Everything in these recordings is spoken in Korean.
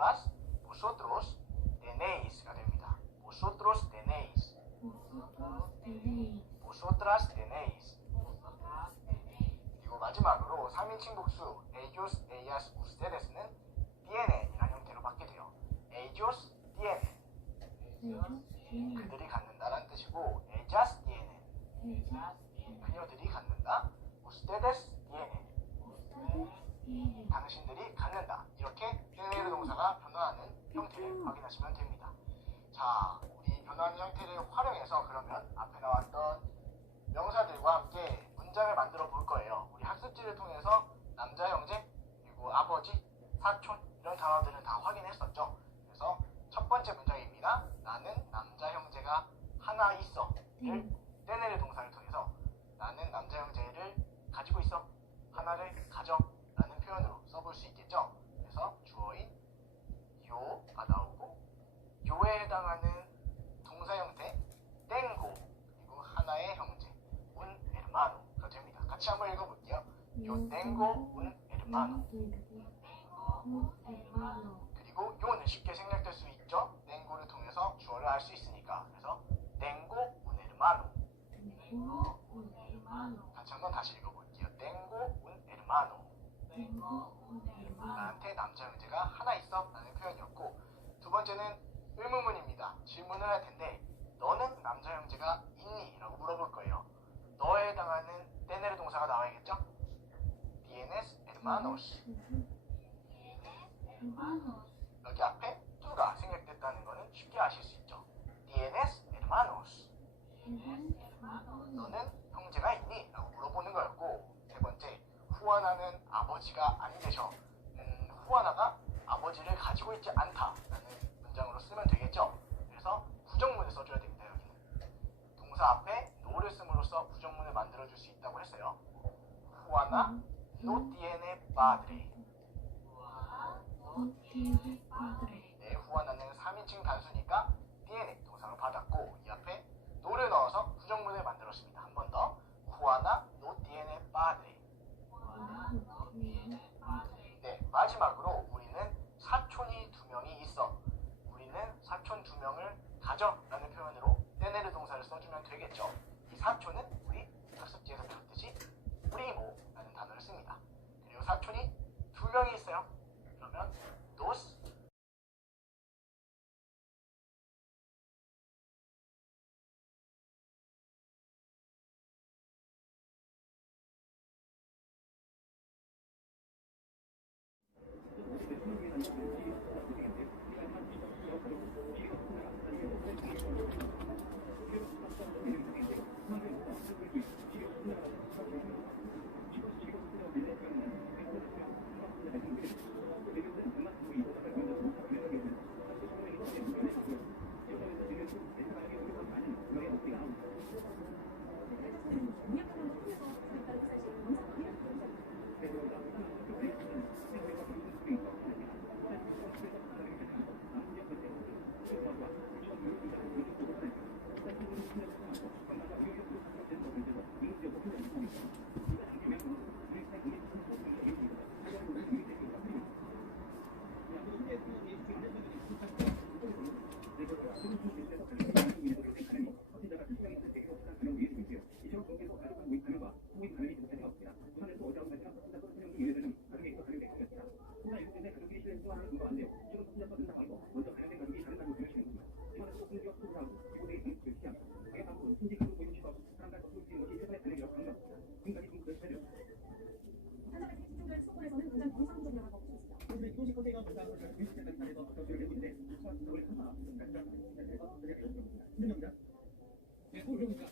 vosotras, vosotros tenéis가 됩니다. vosotros tenéis, vosotras tenéis. 그리고 마지막으로 3인칭 복수 ellos, ellas, ustedes,는 tienen이라는 형태로 받게 돼요. ellos tienen 그들이 갖는다라는 뜻이고 ellas tienen 그녀들이 갖는다. ustedes tienen. 당신들이 갖는다. 동사가 변화하는 형태를 확인하시면 됩니다. 자, 우리 변화하는 형태를 활용해서 그러면 앞에 나왔던 명사들과 함께 문장을 만들어 볼 거예요. 우리 학습지를 통해서 남자 형제, 그리고 아버지, 사촌 이런 단어들은 다 확인했었죠. 그래서 첫 번째 문장입니다. 나는 남자 형제가 하나 있어를 떼내를 동사를 통해서 나는 남자 형제를 가지고 있어 하나를 가져 라는 표현으로 써볼 수 있겠죠. 요가 나오고 요에 해당하는 동사 형태 땡고 그리고 하나의 형제 un hermano가 됩니다. 같이 한번 읽어볼게요. 요 땡고 un hermano un hermano, 그리고 요는 쉽게 생략될 수 있죠. 땡고를 통해서 주어를 알 수 있으니까. 그래서 땡고 un hermano, 같이 한번 다시 읽어볼게요. 땡고 un hermano, 나한테 남자 형제가 하나 있어 라는 표현이었고 두 번째는 의문문입니다. 질문을 할 텐데 너는 남자 형제가 있니? 라고 물어볼 거예요. 너에 해당하는 때네르 동사가 나와야겠죠? tienes hermanos 여기 앞에 뚜가 생략됐다는 거는 쉽게 아실 수 있죠. tienes hermanos 너는 형제가 있니? 라고 물어보는 거였고 세 번째 후아나는 아버지가 안 되셔 음, 후아나가 아버지를 가지고 있지 않다라는 문장으로 쓰면 되겠죠? 그래서 부정문을 써줘야 됩니다 여기는. 동사 앞에 no를 씀으로써 부정문을 만들어줄 수 있다고 했어요. 후아나 no tiene padre. No tiene padre, 네, 후아나는 3인칭 단수니까 tiene 동사로 받았고 이 앞에 no를 넣어서 부정문을 만들었습니다 한 번 더 후아나 no tiene padre no tiene padre, 네, 마지막으로 우리는 사촌이 두 명이 있어. 우리는 사촌 두 명을 가져라는 표현으로 떼내르 동사를 써주면 되겠죠. 이 사촌은 우리 학습지에서 배웠듯이 프리모라는 단어를 씁니다. 그리고 사촌이 두 명이 있어요. 그러면 네, 그렇습니다.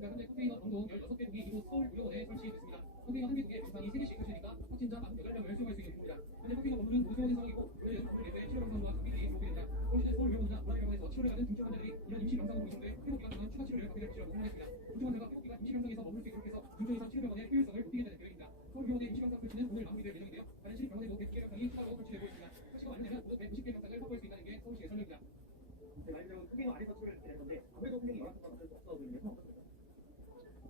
현재 컨테이너 방송 16개 동이 이곳 서울구역원에 설치됐습니다. 컨테이너 한 개 두개 병상이 3개씩 설치니까 확진자 48명을 수용할 수 있는 규모입니다. 현재 컨테이너 건물은 노쇠원인 상황이고 올해 여성 예배 치료 병상과 장비들이 보급됩니다. 서울시대 서울병원이나 문화병원에서 치료를 받는 중증 환자들이 이런 임시 병상으로 이송돼 회복 기간 동안 추가 치료를 받게 될 것이라고 생각했습니다. 중증 환자가 회복 기간 임시 병상에서 머물 수 있도록 해서 중증 이상 치료병원의 효율성을 높이겠다는 계획입니다. 서울병원의 임시 병상 설치는 오늘 마무리될 예정인데요. 다른 시립병원에도 100개 병상이 추가로 설치되고 있습니다. 설치가 완료되면 모두 150개 병상을 확보할 수 있다는 게 서울시의 설명입니다. 제 말대로 크게는 아래서 치료를 했을 건데 아무래도 훈련이 열악한 수 없어 보이는데 네,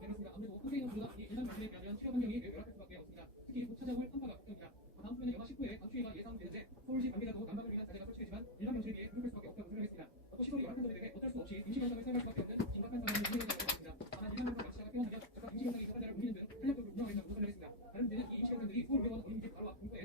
그렇습니다. 아무래도 수가 이 일반 병실에 비하면 취업 환경이 매우 열악할 수밖에 없습니다. 특히 곧 찾아올 한파가 걱정입니다. 다음 주에는 영하 19에 강추위가 예상되는데 서울시 관계자도 你给我弄进去，给我拿过来。